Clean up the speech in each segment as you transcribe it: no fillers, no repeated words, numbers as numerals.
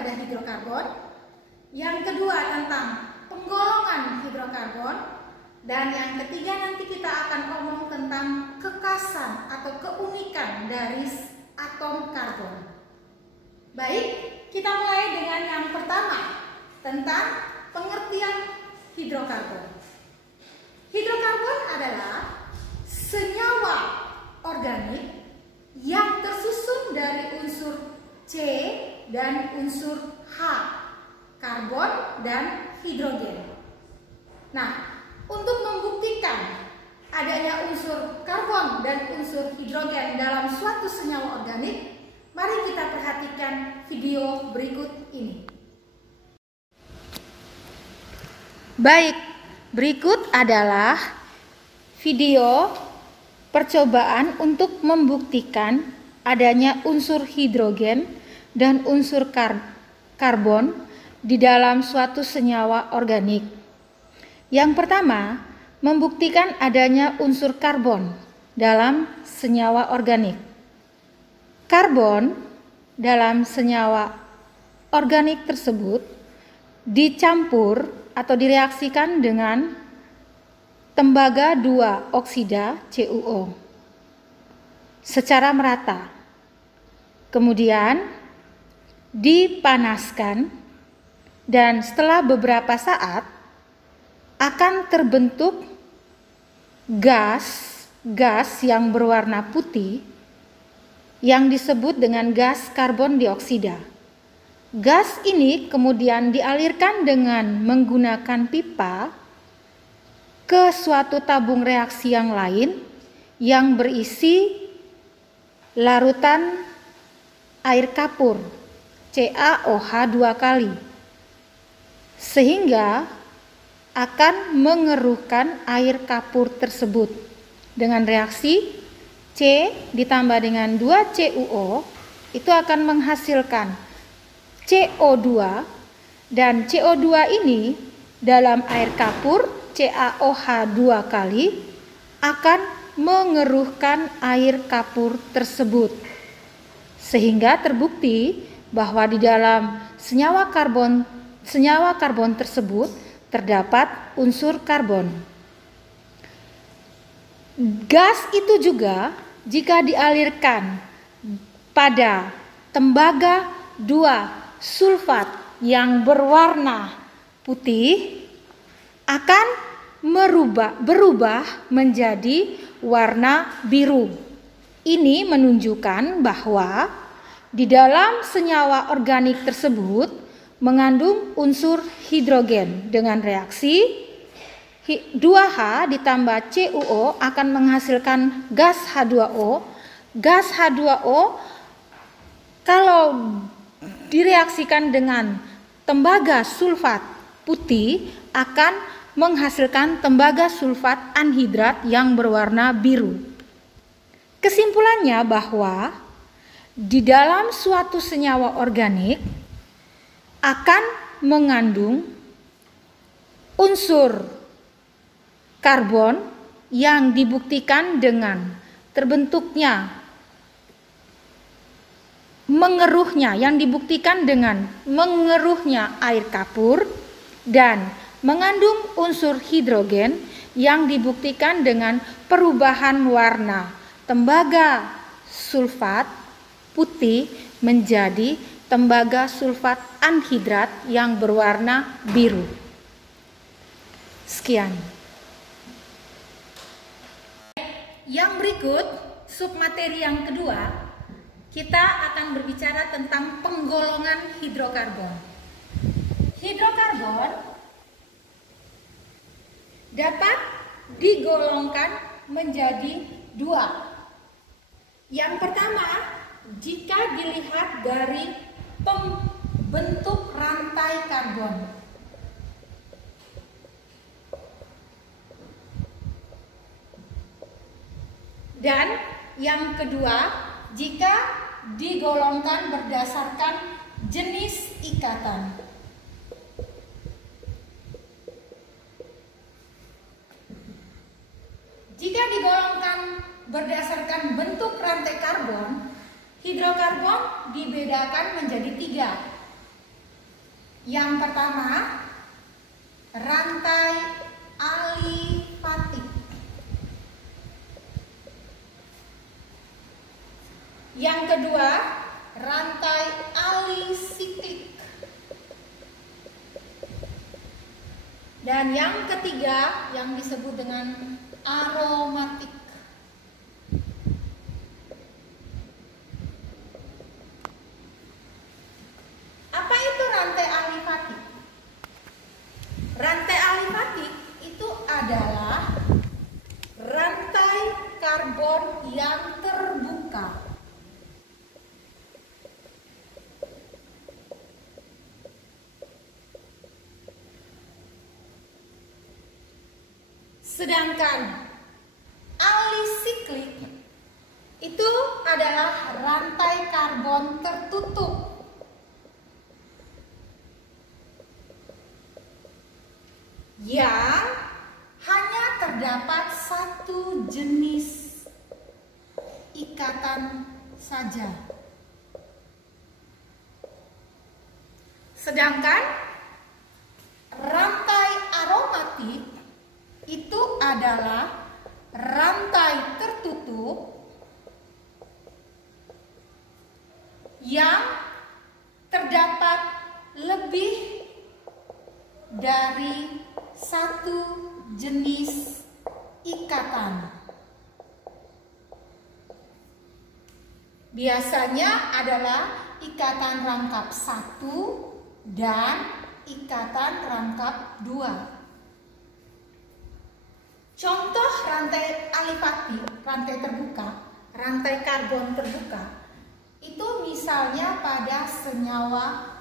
daripada hidrokarbon. Yang kedua tentang penggolongan hidrokarbon. Dan yang ketiga nanti kita akan ngomong tentang kekhasan atau keunikan dari atom karbon. Baik, kita mulai dengan yang pertama tentang pengertian hidrokarbon. Hidrokarbon adalah senyawa organik yang tersusun dari unsur C dan unsur H, karbon dan hidrogen. Nah, untuk membuktikan adanya unsur karbon dan unsur hidrogen dalam suatu senyawa organik, mari kita perhatikan video berikut ini. Baik, berikut adalah video percobaan untuk membuktikan adanya unsur hidrogen dan unsur karbon di dalam suatu senyawa organik. Yang pertama, membuktikan adanya unsur karbon dalam senyawa organik. Karbon dalam senyawa organik tersebut dicampur atau direaksikan dengan tembaga 2 oksida CuO secara merata. Kemudian dipanaskan dan setelah beberapa saat akan terbentuk gas yang berwarna putih yang disebut dengan gas karbon dioksida. Gas ini kemudian dialirkan dengan menggunakan pipa ke suatu tabung reaksi yang lain yang berisi larutan air kapur CaOH 2 kali, sehingga akan mengeruhkan air kapur tersebut dengan reaksi C ditambah dengan 2 CuO, itu akan menghasilkan CO2, dan CO2 ini dalam air kapur CaOH 2 kali akan mengeruhkan air kapur tersebut, sehingga terbukti bahwa di dalam senyawa karbon tersebut terdapat unsur karbon. Gas itu juga jika dialirkan pada tembaga 2 sulfat yang berwarna putih akan berubah menjadi warna biru. Ini menunjukkan bahwa di dalam senyawa organik tersebut mengandung unsur hidrogen dengan reaksi 2H ditambah CuO akan menghasilkan gas H2O. Gas H2O kalau direaksikan dengan tembaga sulfat putih akan menghasilkan tembaga sulfat anhidrat yang berwarna biru. Kesimpulannya bahwa di dalam suatu senyawa organik akan mengandung unsur karbon yang dibuktikan dengan terbentuknya yang dibuktikan dengan mengeruhnya air kapur, dan mengandung unsur hidrogen yang dibuktikan dengan perubahan warna tembaga sulfat putih menjadi tembaga sulfat anhidrat yang berwarna biru. Sekian. Yang berikut, submateri yang kedua, kita akan berbicara tentang penggolongan hidrokarbon. Hidrokarbon dapat digolongkan menjadi 2. Yang pertama, jika dilihat dari pembentuk rantai karbon. Dan yang kedua, jika digolongkan berdasarkan jenis ikatan. Jika digolongkan berdasarkan bentuk rantai karbon, hidrokarbon dibedakan menjadi 3. Yang pertama, rantai alifatik. Yang kedua, rantai alisiklik. Dan yang ketiga yang disebut dengan aromatik. Apa itu rantai alifatik? Rantai alifatik itu adalah rantai karbon yang terbuka. Sedangkan alisiklik itu adalah rantai karbon tertutup. Yang hanya terdapat satu jenis ikatan saja. Sedangkan rantai aromatik itu adalah rantai tertutup yang terdapat lebih dari satu jenis ikatan. Biasanya adalah ikatan rangkap 1 dan ikatan rangkap 2. Contoh rantai alifatik, rantai terbuka, rantai karbon terbuka, itu misalnya pada senyawa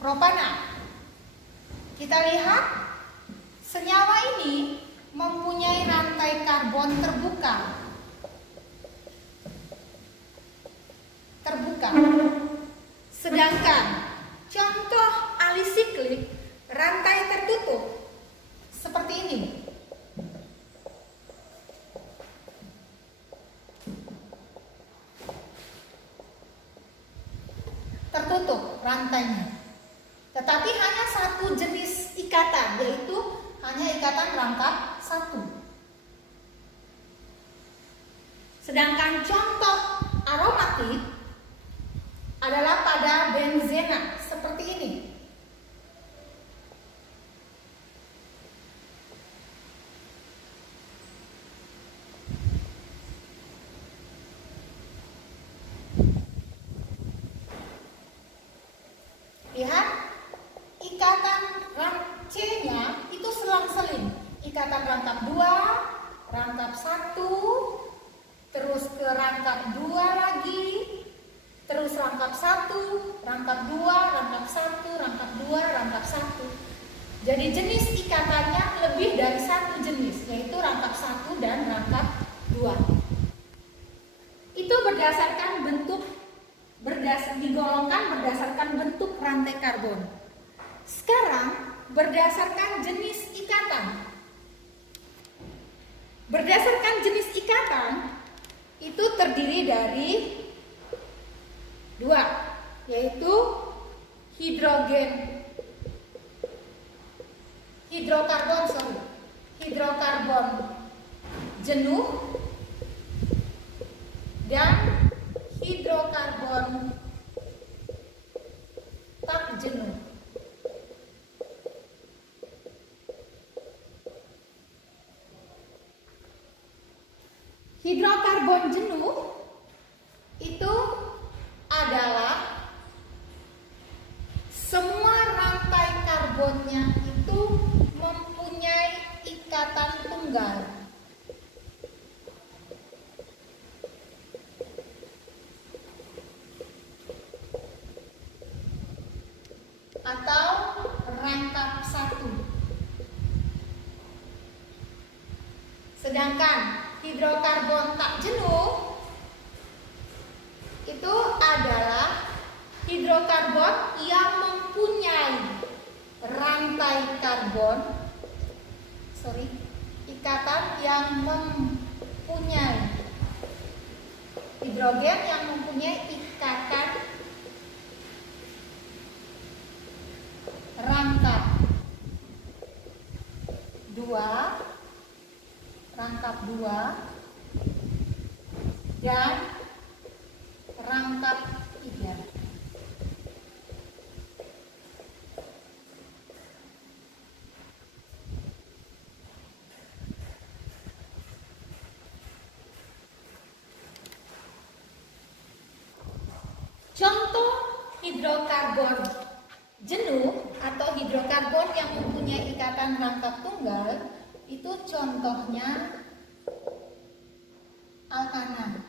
propana. Kita lihat senyawa ini mempunyai rantai karbon terbuka. Sedangkan contoh alisiklik rantai tertutup seperti ini. Tertutup rantainya. Tetapi hanya satu jenis ikatan, yaitu hanya ikatan rangkap 1. Sedangkan contoh aromatik adalah pada benzena seperti ini. Lihat, ikatan C-nya itu selang-seling. Ikatan rangkap 2, rangkap 1, terus ke rangkap 2 lagi, terus rangkap 1, rangkap 2, rangkap 1, rangkap 2, rangkap 1. Jadi jenis ikatannya lebih dari satu jenis, yaitu rangkap 1 dan rangkap 2. Itu berdasarkan bentuk, digolongkan berdasarkan bentuk rantai karbon. Sekarang berdasarkan jenis ikatan. Berdasarkan jenis ikatan itu terdiri dari 2, yaitu hidrokarbon jenuh dan hidrokarbon tak jenuh. Hidrokarbon jenuh itu adalah semua rantai karbonnya itu mempunyai ikatan tunggal. Atau rangkap 1. Sedangkan hidrokarbon tak jenuh itu adalah hidrokarbon yang mempunyai ikatan yang mempunyai hidrogen yang mempunyai ikatan rangkap 2 dan rangkap 3. Contoh hidrokarbon jenuh atau hidrokarbon yang mempunyai ikatan rangkap tunggal itu contohnya alkana.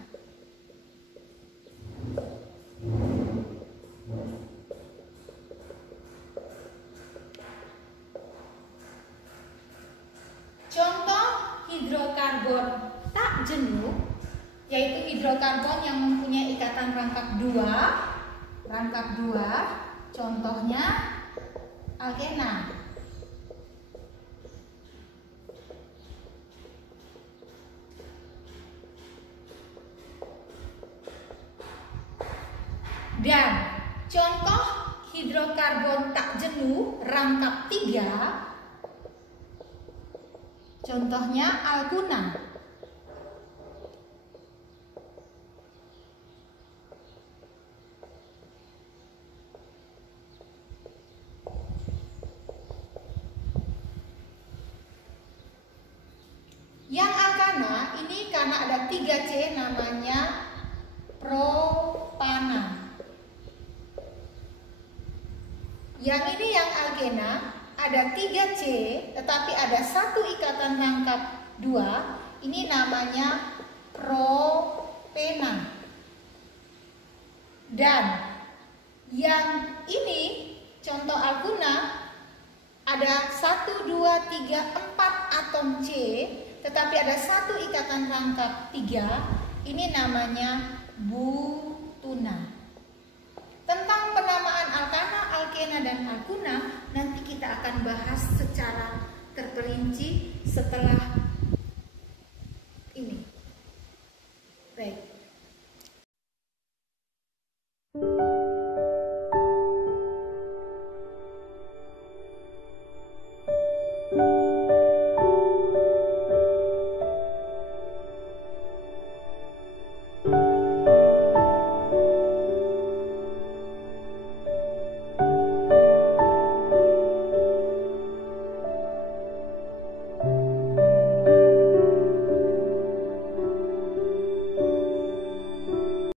Contoh hidrokarbon tak jenuh yaitu hidrokarbon yang mempunyai ikatan rangkap 2, contohnya alkena. Dan contoh hidrokarbon tak jenuh rangkap 3, contohnya alkuna. Yang alkana ini karena ada 3C namanya propana. Yang ini yang alkena ada 3C tetapi ada satu ikatan rangkap 2, ini namanya propena. Dan yang ini contoh alkuna ada 1, 2, 3, 4 atom C tetapi ada satu ikatan rangkap 3, ini namanya butuna. Tentang penamaan alkana, alkena, dan alkuna nanti kita akan bahas secara terperinci setelah